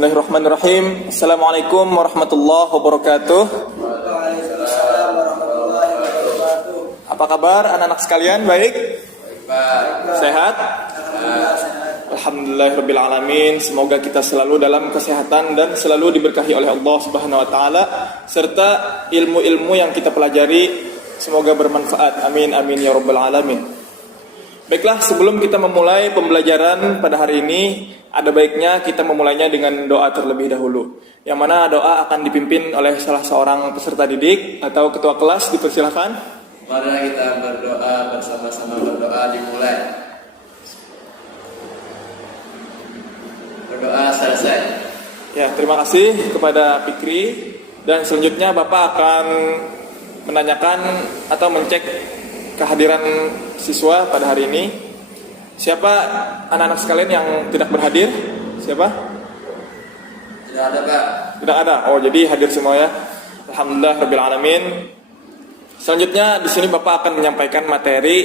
Bismillahirrahmanirrahim. Assalamualaikum warahmatullahi wabarakatuh. Waalaikumsalam warahmatullahi wabarakatuh. Apa kabar anak-anak sekalian? Baik? Sehat? Alhamdulillahirabbil alamin. Semoga kita selalu dalam kesehatan dan selalu diberkahi oleh Allah Subhanahu wa taala serta ilmu-ilmu yang kita pelajari semoga bermanfaat. Amin amin ya rabbal alamin. Baiklah, sebelum kita memulai pembelajaran pada hari ini, ada baiknya kita memulainya dengan doa terlebih dahulu. Yang mana doa akan dipimpin oleh salah seorang peserta didik atau ketua kelas. Dipersilakan. Mari kita berdoa bersama-sama, berdoa dimulai. Berdoa selesai. Ya, terima kasih kepada Fikri. Dan selanjutnya Bapak akan menanyakan atau mencek kehadiran siswa pada hari ini. Siapa anak-anak sekalian yang tidak berhadir? Siapa? Tidak ada, Pak. Tidak ada. Oh, jadi hadir semua ya. Alhamdulillahirabbil alamin. Selanjutnya di sini Bapak akan menyampaikan materi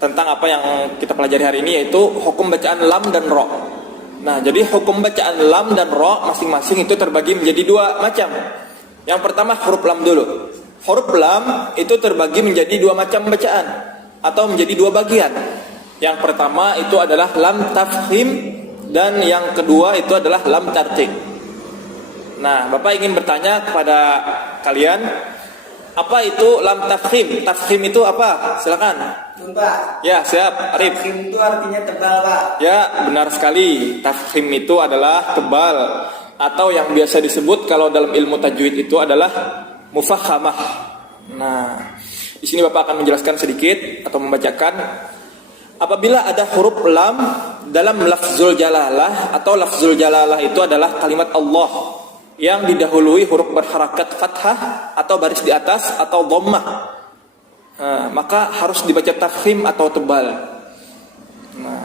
tentang apa yang kita pelajari hari ini, yaitu hukum bacaan lam dan ro. Nah, jadi hukum bacaan lam dan ro masing-masing itu terbagi menjadi dua macam. Yang pertama huruf lam dulu. Huruf lam itu terbagi menjadi dua macam bacaan atau menjadi dua bagian. Yang pertama itu adalah lam tafkhim dan yang kedua itu adalah lam tarqiq. Nah, Bapak ingin bertanya kepada kalian, apa itu lam tafkhim? Tafkhim itu apa? Silakan. Pak. Ya, siap. Arif. Tafkhim itu artinya tebal, Pak. Ya, benar sekali. Tafkhim itu adalah tebal atau yang biasa disebut kalau dalam ilmu tajwid itu adalah mufakhamah. Nah, di sini Bapak akan menjelaskan sedikit atau membacakan. Apabila ada huruf lam dalam lafzul jalalah atau lafzul jalalah itu adalah kalimat Allah yang didahului huruf berharakat fathah atau baris di atas atau dhammah. Nah, maka harus dibaca tafkhim atau tebal. Nah,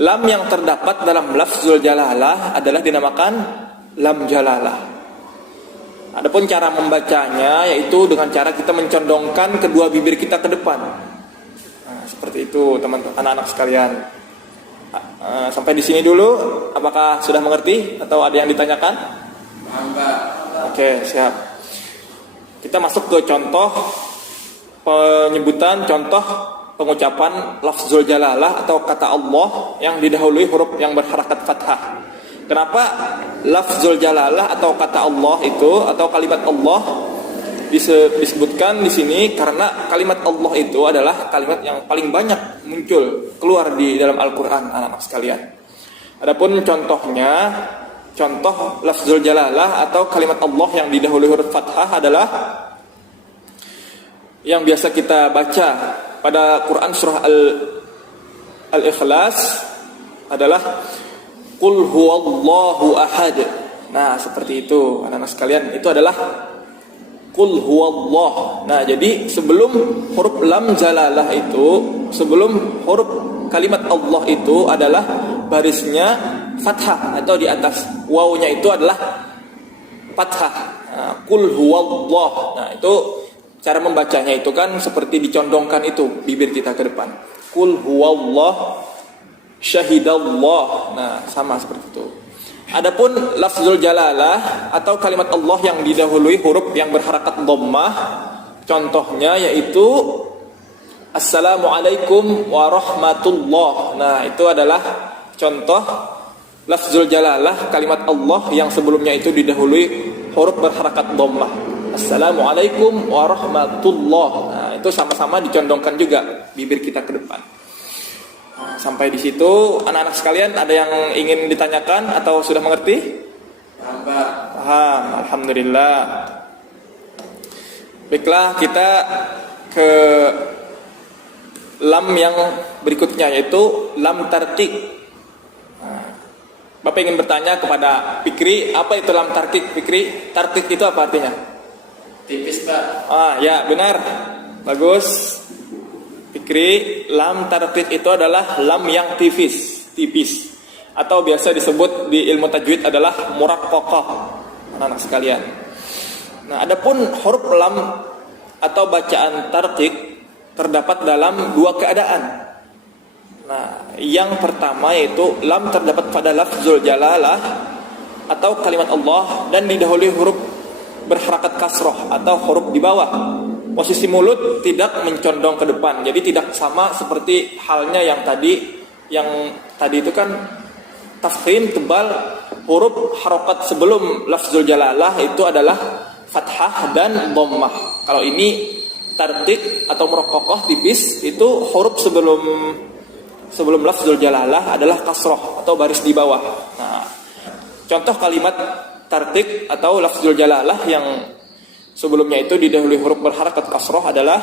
lam yang terdapat dalam lafzul jalalah adalah dinamakan lam jalalah. Adapun cara membacanya yaitu dengan cara kita mencondongkan kedua bibir kita ke depan. Nah, seperti itu teman-teman, anak-anak sekalian. Sampai di sini dulu. Apakah sudah mengerti atau ada yang ditanyakan? Paham, Pak. Oke, siap. Kita masuk ke contoh penyebutan, contoh pengucapan lafzul jalalah atau kata Allah yang didahului huruf yang berharakat fathah. Kenapa lafzul jalalah atau kata Allah itu atau kalimat Allah disebutkan di sini? Karena kalimat Allah itu adalah kalimat yang paling banyak muncul keluar di dalam Al-Qur'an, anak-anak sekalian. Adapun contohnya, contoh lafzul jalalah atau kalimat Allah yang didahului huruf fathah adalah yang biasa kita baca pada Quran surah Al-Ikhlas adalah Qul huwallahu ahad. Nah, seperti itu anak-anak sekalian. Itu adalah Qul huwallah. Nah, jadi sebelum huruf lam jalalah itu, sebelum huruf kalimat Allah itu adalah barisnya fathah atau di atas wawunya itu adalah fathah. Nah, Qul huwallah. Nah, itu cara membacanya itu kan seperti dicondongkan itu bibir kita ke depan. Qul huwallah syahidallah. Nah, sama seperti itu. Adapun lafzul jalalah atau kalimat Allah yang didahului huruf yang berharakat dhammah, contohnya yaitu Assalamualaikum warahmatullah. Nah, itu adalah contoh lafzul jalalah kalimat Allah yang sebelumnya itu didahului huruf berharakat dhammah. Assalamualaikum warahmatullah. Nah, itu sama-sama dicondongkan juga bibir kita ke depan. Sampai di situ anak-anak sekalian ada yang ingin ditanyakan atau sudah mengerti? Paham, Pak. Paham, alhamdulillah. Baiklah, kita ke lam yang berikutnya yaitu lam tarqiq. Bapak ingin bertanya kepada Fikri, apa itu lam tarqiq? Fikri, tarqiq itu apa artinya? Tipis, Pak. Ya, benar. Bagus. Fikri, lam tarqiq itu adalah lam yang tipis atau biasa disebut di ilmu tajwid adalah muraqqaqah, anak-anak sekalian. Nah, adapun huruf lam atau bacaan tarqiq terdapat dalam dua keadaan. Nah, yang pertama yaitu lam terdapat pada lafzul jalalah atau kalimat Allah dan didahului huruf berharakat kasroh atau huruf di bawah. Posisi mulut tidak mencondong ke depan, jadi tidak sama seperti halnya yang tadi. Yang tadi itu kan tafkhim tebal, huruf harokat sebelum lafzul jalalah itu adalah fathah dan dhammah. Kalau ini tarqiq atau merokokoh tipis, itu huruf sebelum lafzul jalalah adalah kasroh atau baris di bawah. Nah, contoh kalimat tarqiq atau lafzul jalalah yang sebelumnya itu didahului huruf berharakat kasroh adalah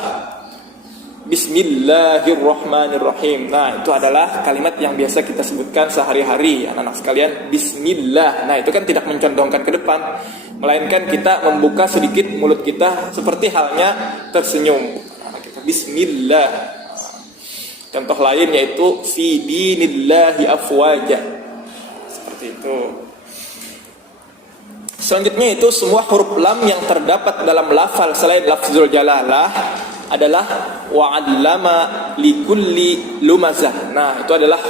Bismillahirrahmanirrahim. Nah, itu adalah kalimat yang biasa kita sebutkan sehari-hari, anak-anak sekalian. Bismillah. Nah, itu kan tidak mencondongkan ke depan, melainkan kita membuka sedikit mulut kita seperti halnya tersenyum. Nah, kita Bismillah. Contoh lain yaitu fi dinillahi afwaja. Seperti itu. Selanjutnya itu semua huruf lam yang terdapat dalam lafal selain lafzul jalalah adalah wa'allama likulli lumazah. Nah, itu adalah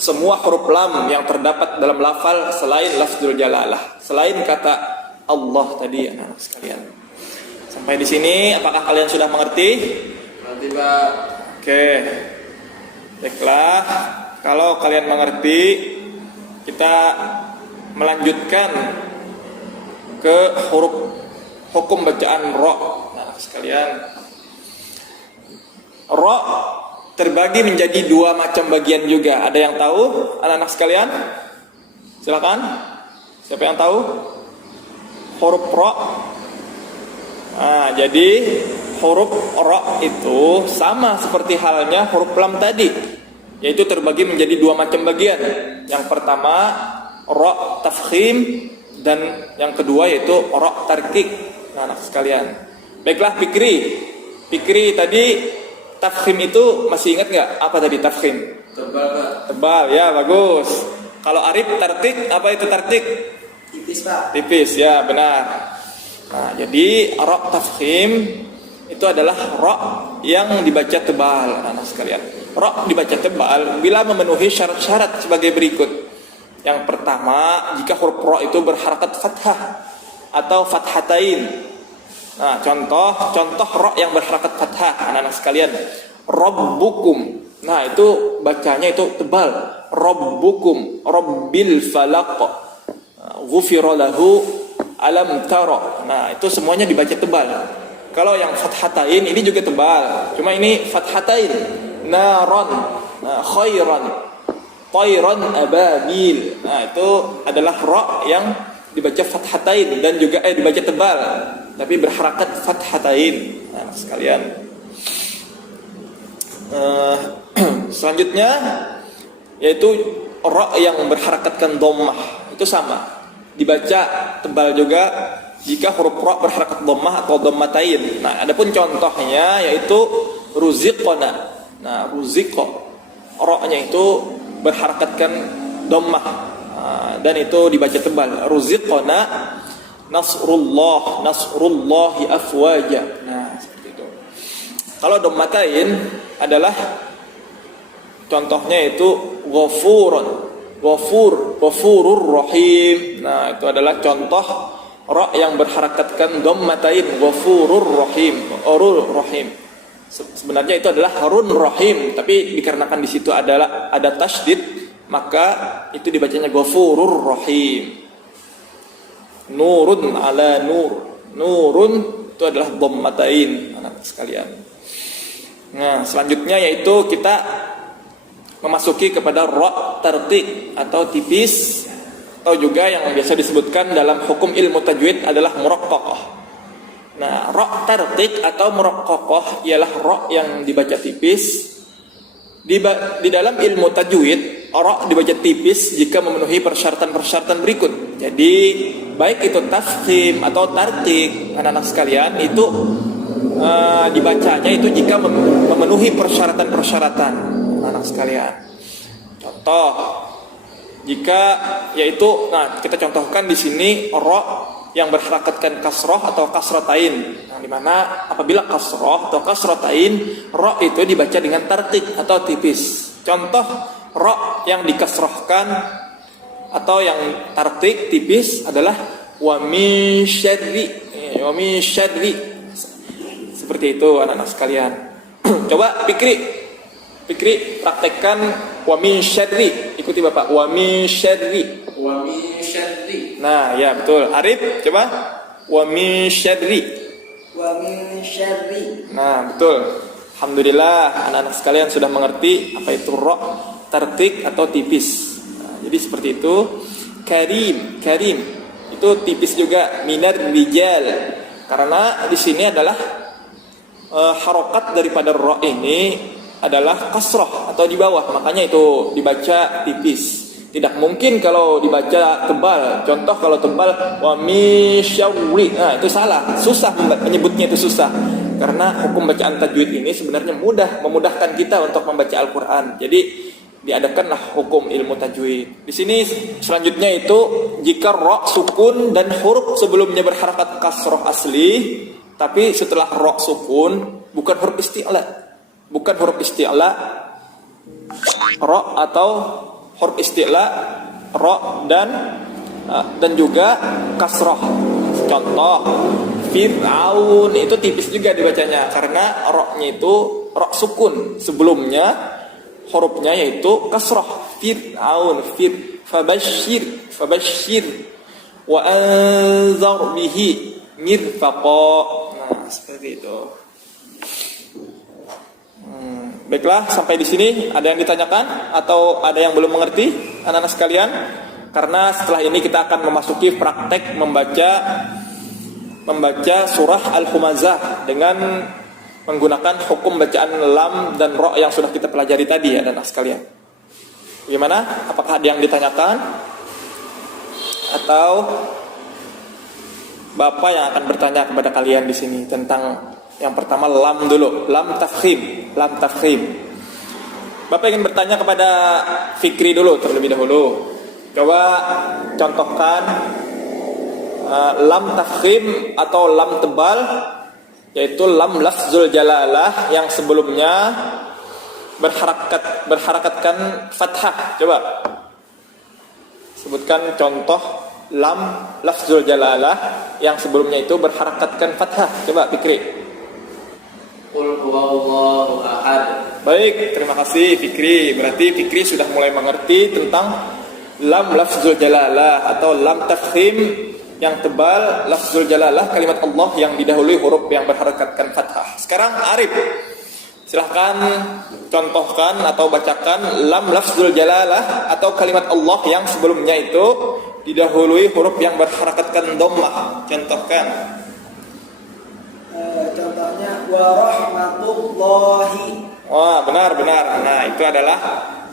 semua huruf lam yang terdapat dalam lafal selain lafzul jalalah, selain kata Allah tadi, anak sekalian. Sampai di sini apakah kalian sudah mengerti? Nanti Pak. Oke. Baiklah, kalau kalian mengerti, kita melanjutkan ke huruf hukum bacaan ro. Nah, sekalian, ro terbagi menjadi dua macam bagian juga. Ada yang tahu, anak-anak sekalian? Silakan. Siapa yang tahu huruf ro? Nah, jadi huruf ro itu sama seperti halnya huruf lam tadi, yaitu terbagi menjadi dua macam bagian. Yang pertama ro tafkhim, dan yang kedua yaitu ro tarqiq. Nah, anak sekalian, baiklah, Fikri tadi tafkhim itu masih ingat nggak apa tadi tafkhim? Tebal Pak. Tebal, ya, bagus. Kalau Arif tarqiq, apa itu tarqiq? Tipis Pak. Tipis, ya, benar. Nah, jadi ro tafkhim itu adalah ro yang dibaca tebal, anak sekalian. Ro dibaca tebal bila memenuhi syarat-syarat sebagai berikut. Yang pertama, jika huruf ro itu berharakat fathah atau fathatain. Nah, contoh ro yang berharakat fathah, anak-anak sekalian. Rabbukum. Nah, itu bacanya itu tebal. Rabbukum, Rabbil falaq. Ghufira lahu alam tara. Nah, itu semuanya dibaca tebal. Kalau yang fathatain ini juga tebal. Cuma ini fathatain. Naron, khairan, Tayran ababil. Nah, itu adalah ro yang dibaca fathatain dan juga dibaca tebal, tapi berharakat fathatain. Nah, sekalian. Selanjutnya yaitu ro yang berharakatkan dhammah. Itu sama, dibaca tebal juga jika huruf ro berharakat dhammah atau dhammatain. Nah, adapun contohnya yaitu ruziqna. Nah, ruziqa, ro-nya itu berharakatkan dhammah, dan itu dibaca tebal. Ruziqna nasrullahi afwaja. Nah, seperti itu. Kalau dhammatain adalah contohnya itu ghafurur rahim. Nah, itu adalah contoh ro yang berharakatkan dhammatain, ghafurur rahim, rahim. Sebenarnya itu adalah harun rahim, tapi dikarenakan di situ ada tasydid, maka itu dibacanya ghafurur rahim. Nurun ala nur. Nurun itu adalah dhammatain, anak sekalian. Nah, selanjutnya yaitu kita memasuki kepada ro tarqiq atau tipis, atau juga yang biasa disebutkan dalam hukum ilmu tajwid adalah muraqqaqah. Nah, ro tarqiq atau muraqqaqah ialah ro yang dibaca tipis. Di dalam ilmu tajwid, ro dibaca tipis jika memenuhi persyaratan-persyaratan berikut. Jadi, baik itu tafkhim atau tarqiq, anak-anak sekalian, itu dibacanya itu jika memenuhi persyaratan-persyaratan, anak sekalian. Contoh, jika yaitu, nah, kita contohkan di sini ro yang berharakatkan kasroh atau kasrotain. Nah, dimana apabila kasroh atau kasrotain, ro itu dibaca dengan tarqiq atau tipis. Contoh ro yang dikasrohkan atau yang tarqiq tipis adalah wa min syarri. Wa min syarri. Seperti itu anak-anak sekalian. Coba Fikri praktekkan wa min syarri. Ikuti Bapak, wa min syarri. Wa min syarri. Nah, ya betul. Arif, coba wa min syarri. Wa min syarri. Nah, betul. Alhamdulillah anak-anak sekalian sudah mengerti apa itu ra, tarqiq atau tipis. Nah, jadi seperti itu. Karim itu tipis juga, minar rijal. Karena di sini adalah harokat daripada ra ini adalah kasrah atau di bawah, makanya itu dibaca tipis. Tidak mungkin kalau dibaca tebal. Contoh kalau tebal wa min syarri, nah itu salah, susah menyebutnya, itu susah. Karena hukum bacaan tajwid ini sebenarnya memudahkan kita untuk membaca Al-Qur'an. Jadi diadakanlah hukum ilmu tajwid. Di sini selanjutnya itu jika ra sukun dan huruf sebelumnya berharakat kasrah asli, tapi setelah ra sukun bukan huruf isti'la. Bukan huruf isti'la ra atau huruf isti'la ra dan juga kasrah. Contoh Fir'aun itu tipis juga dibacanya karena ra-nya itu ra sukun, sebelumnya hurufnya yaitu kasrah. Fir'aun, fabashir wa anzar bihi mirfaqa. Nah, seperti itu. Baiklah, sampai di sini ada yang ditanyakan atau ada yang belum mengerti anak-anak sekalian? Karena setelah ini kita akan memasuki praktek membaca surah Al-Humazah dengan menggunakan hukum bacaan lam dan ra yang sudah kita pelajari tadi ya anak sekalian. Bagaimana? Apakah ada yang ditanyakan? Atau Bapak yang akan bertanya kepada kalian di sini tentang yang pertama lam dulu, lam tafkhim. Bapak ingin bertanya kepada Fikri dulu terlebih dahulu. Coba contohkan lam tafkhim atau lam tebal, yaitu lam lafzul jalalah yang sebelumnya berharakatkan fathah. Coba sebutkan contoh lam lafzul jalalah yang sebelumnya itu berharakatkan fathah. Coba Fikri. Qul huwallahu ahad. Baik, terima kasih Fikri. Berarti Fikri sudah mulai mengerti tentang lam lafzul jalalah atau lam tafkhim yang tebal, lafzul jalalah kalimat Allah yang didahului huruf yang berharakatkan fathah. Sekarang Arif, silahkan contohkan atau bacakan lam lafzul jalalah atau kalimat Allah yang sebelumnya itu didahului huruf yang berharakatkan dhammah. Contohkan. Contohnya wa rahmatullahi. Wah, benar. Nah, itu adalah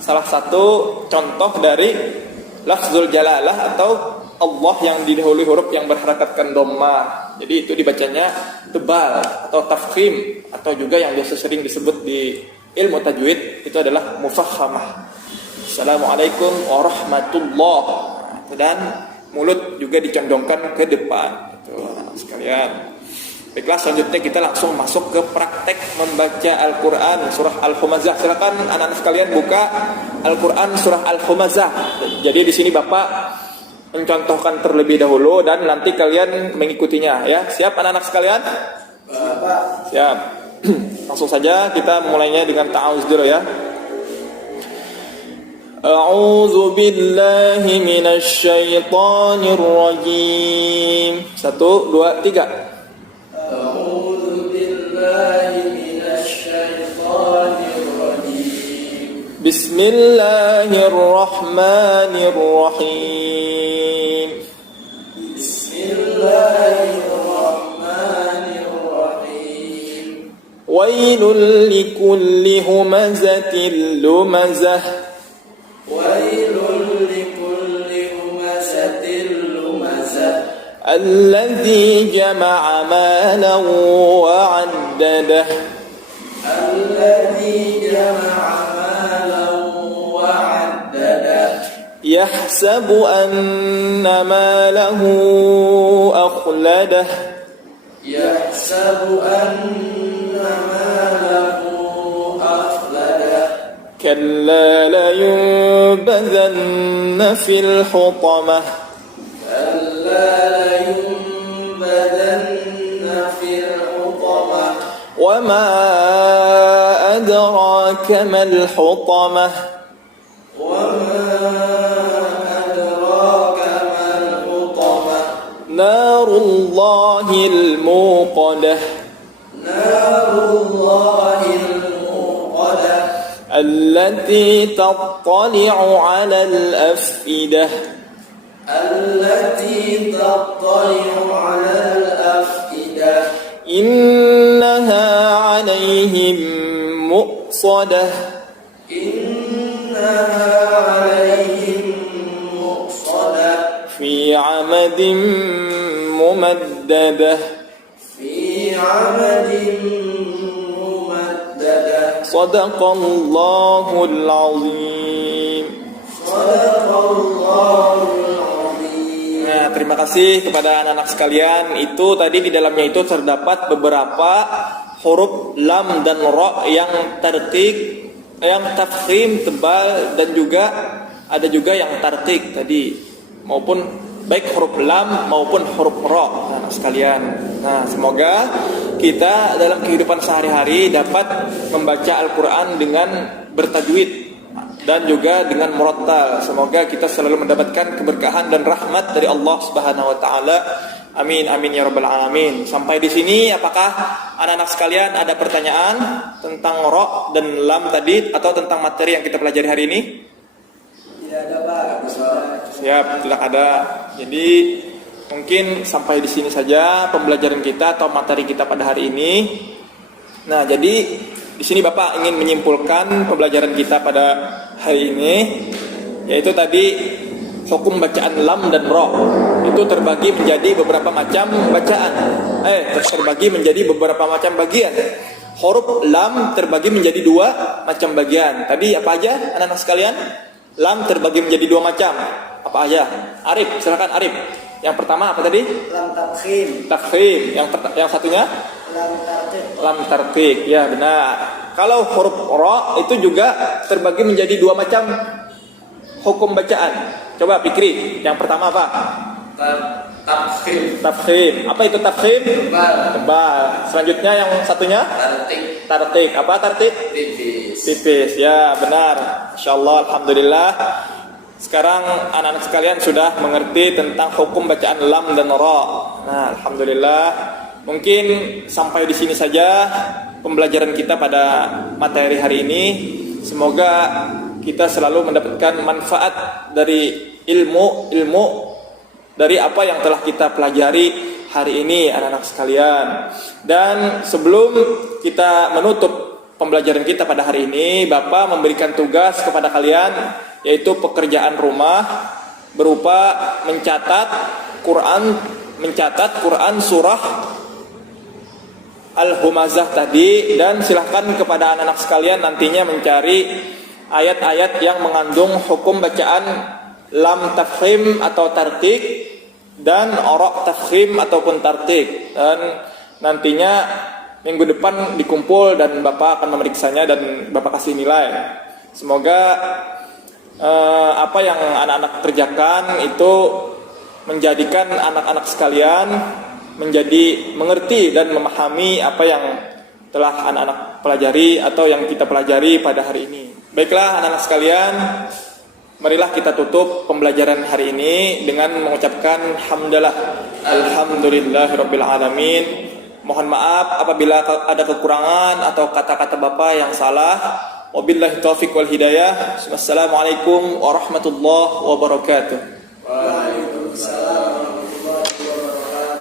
salah satu contoh dari lafzul jalalah atau Allah yang didahului huruf yang berharakatkan dhammah. Jadi itu dibacanya tebal atau tafkhim, atau juga yang biasa sering disebut di ilmu tajwid itu adalah mufakhamah. Assalamualaikum warahmatullahi. Dan mulut juga dicondongkan ke depan. Itu anak sekalian. Baiklah, selanjutnya kita langsung masuk ke praktek membaca Al-Quran surah Al-Humazah. Silakan anak-anak sekalian buka Al-Quran surah Al-Humazah. Jadi di sini Bapak mencontohkan terlebih dahulu dan nanti kalian mengikutinya ya. Siap anak-anak sekalian? Bapak. Siap. Langsung saja kita mulainya dengan ta'awuz dulu ya. A'udzu billahi minasy syaithanir rajim. 1 2 3. A'udzu billahi minasy syaithanir rajim. Bismillahirrahmanirrahim. Bismillahirrahmanirrahim. Wailul likulli humazatil lumazah. Wailul likulli humazatil lumazah. الذي جمع مالا وعدده الذي جمع مالا وعدده يحسب أن ماله أخلده يحسب أن ماله أخلده كلا لينبذن في الحطمة كلا لينبذن في الحطمة وما أدراك ما الحطمة وما أدراك ما الحطمة نار الله الموقدة نار الله الموقدة التي تطلع على الأفئدة التي تطلع على الأفئدة إنها عليهم مؤصدة إنها عليهم مؤصدة في عمد ممددة في عمد ممددة صدق الله العظيم. صدق الله العظيم. Nah, terima kasih kepada anak-anak sekalian. Itu tadi di dalamnya itu terdapat beberapa huruf lam dan ra yang tarqiq, yang tafkhim tebal, dan juga ada juga yang tarqiq tadi, maupun baik huruf lam maupun huruf ra, anak sekalian. Nah, semoga kita dalam kehidupan sehari-hari dapat membaca Al-Qur'an dengan bertajwid dan juga dengan murattal. Semoga kita selalu mendapatkan keberkahan dan rahmat dari Allah Subhanahu wa taala. Amin amin ya rabbal alamin. Sampai di sini apakah anak-anak sekalian ada pertanyaan tentang ra dan lam tadi atau tentang materi yang kita pelajari hari ini? Tidak ada Pak. Siap, tidak ada. Jadi mungkin sampai di sini saja pembelajaran kita atau materi kita pada hari ini. Nah, jadi di sini Bapak ingin menyimpulkan pembelajaran kita pada hari ini, yaitu tadi hukum bacaan lam dan ra itu terbagi menjadi beberapa macam bacaan. Terbagi menjadi beberapa macam bagian. Huruf lam terbagi menjadi dua macam bagian. Tadi apa aja anak-anak sekalian? Lam terbagi menjadi dua macam. Apa aja? Arif, silakan Arif. Yang pertama apa tadi? Lam tafkhim. Tafkhim. Yang satunya? Lam tarqiq. Lam tarqiq. Ya, benar. Kalau huruf ra itu juga terbagi menjadi dua macam hukum bacaan. Coba pikiri. Yang pertama apa? Tafkhim. Tafkhim. Apa itu tafkhim? Tebal. Tebal. Selanjutnya yang satunya? Tarqiq. Tarqiq. Apa tarqiq? Tipis. Tipis. Ya, benar. Insyaallah, alhamdulillah. Sekarang anak-anak sekalian sudah mengerti tentang hukum bacaan lam dan ra. Nah, alhamdulillah. Mungkin sampai di sini saja pembelajaran kita pada materi hari ini. Semoga kita selalu mendapatkan manfaat dari ilmu dari apa yang telah kita pelajari hari ini, anak-anak sekalian. Dan sebelum kita menutup pembelajaran kita pada hari ini, Bapak memberikan tugas kepada kalian, yaitu pekerjaan rumah berupa mencatat Quran surah Al-Humazah tadi, dan silahkan kepada anak-anak sekalian nantinya mencari ayat-ayat yang mengandung hukum bacaan lam tafkhim atau tarqiq dan ra tafkhim ataupun tarqiq, dan nantinya minggu depan dikumpul dan Bapak akan memeriksanya dan Bapak kasih nilai. Semoga apa yang anak-anak kerjakan itu menjadikan anak-anak sekalian menjadi mengerti dan memahami apa yang telah anak-anak pelajari atau yang kita pelajari pada hari ini. Baiklah anak-anak sekalian, marilah kita tutup pembelajaran hari ini dengan mengucapkan hamdalah alhamdulillahirabbil alamin. Mohon maaf apabila ada kekurangan atau kata-kata Bapak yang salah. Wabillahi taufiq wal hidayah. Wassalamualaikum warahmatullahi wabarakatuh.